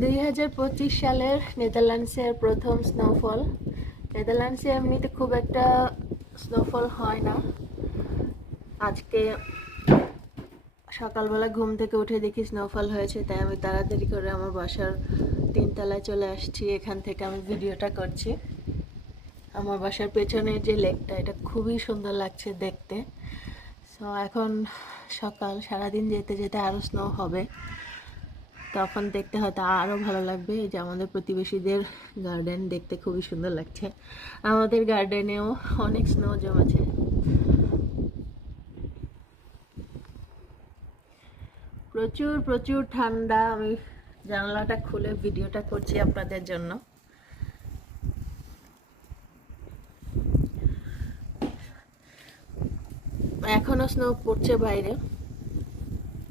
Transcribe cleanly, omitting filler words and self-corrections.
2025 সালের নেদারল্যান্ডসের প্রথম স্নোফল। নেদারল্যান্ডসে এমনিতে খুব একটা স্নোফল হয় না। আজকে সকালবেলা ঘুম থেকে উঠে দেখি স্নোফল হয়েছে, তাই আমি তাড়াতাড়ি করে আমার বাসার 3 তলায় চলে আসছি। এখান থেকে আমি ভিডিওটা করছি। আমার বাসার পেছনের যে লেকটা, এটা খুবই সুন্দর লাগছে দেখতে। সো এখন সকাল, সারাদিন যেতে যেতে আরও স্নো হবে, তখন দেখতে হয়তো আরও ভালো লাগবে। এই যে আমাদের প্রতিবেশীদের গার্ডেন দেখতে খুবই সুন্দর লাগছে। আমাদের গার্ডেনেও অনেক স্নো জমেছে। প্রচুর প্রচুর ঠান্ডা। আমি জানালাটা খুলে ভিডিওটা করছি আপনাদের জন্য। এখনো স্নো পড়ছে বাইরে।